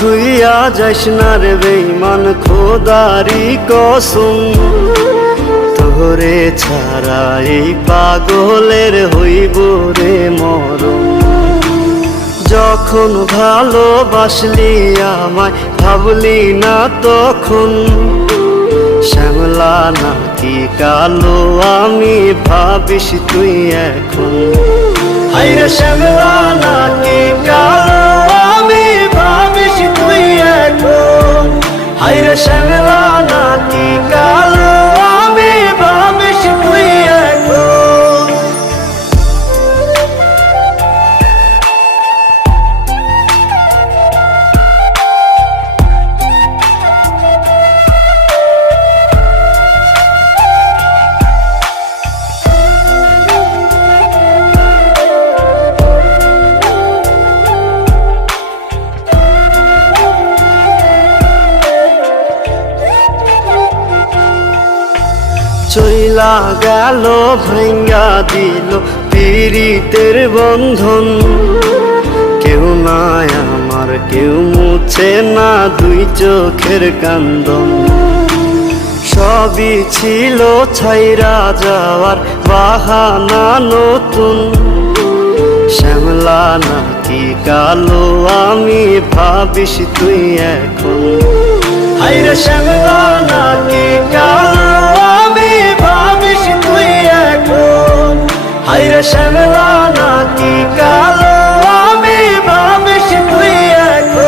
থুইয়া যাইস না রে বেঈমান, খোদারি কসম। তোরে ছাড়া এই পাগলের হইব রে মরণ। যখন ভালোবাসলি আমায় ভাবলি না তখন, শ্যামলা নাকি কালো আমি ভাবিস তুই এখন। হায়রে শ্যামলা নাকি কালো আমি ভাবিস তুই এখন। হায়রে শ্যামলা নাকি কালো আমি ভাবিস তুই এখন। চইলা গেল ভাঙ্গা দিল পীড়িতের বন্ধন। কেউ নাই আমার, কেউ মুছে না দুই চোখের কান্দন। সবই ছিল ছাইরা যাওয়ার বাহানা নতুন। শ্যামলা নাকি কালো আমি ভাবিস তুই এখন। হায়রে শ্যামলা নাকি কালো আমি ভাবিস তুই এখন। হায়রে শ্যামলা নাকি কালো আমি ভাবিস তুই এখন।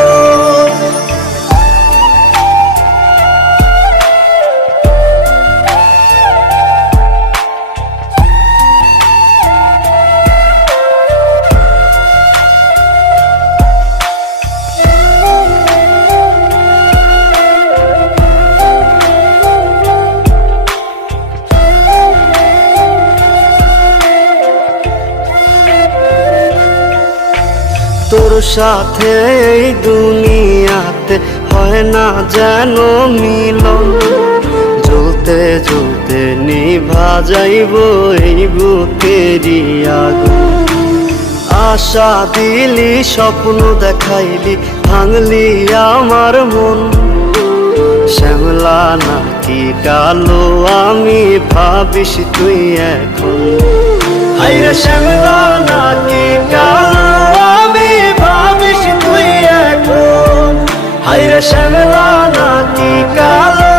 তোর সাথে এই দুনিয়াতে হয় না যেন মিলন। জ্বলতে জ্বলতে নিভা যাইব এই বুকেরই আগুন। আশা দিলি, স্বপ্ন দেখাইলি, ভাঙলি আমার মন। শ্যামলা নাকি কালো আমি ভাবিস তুই এখন। হায়রে শ্যামলা নাকি কালো আমি ভাবিস তুই এখন। হায়রে শ্যামলা নাকি কালো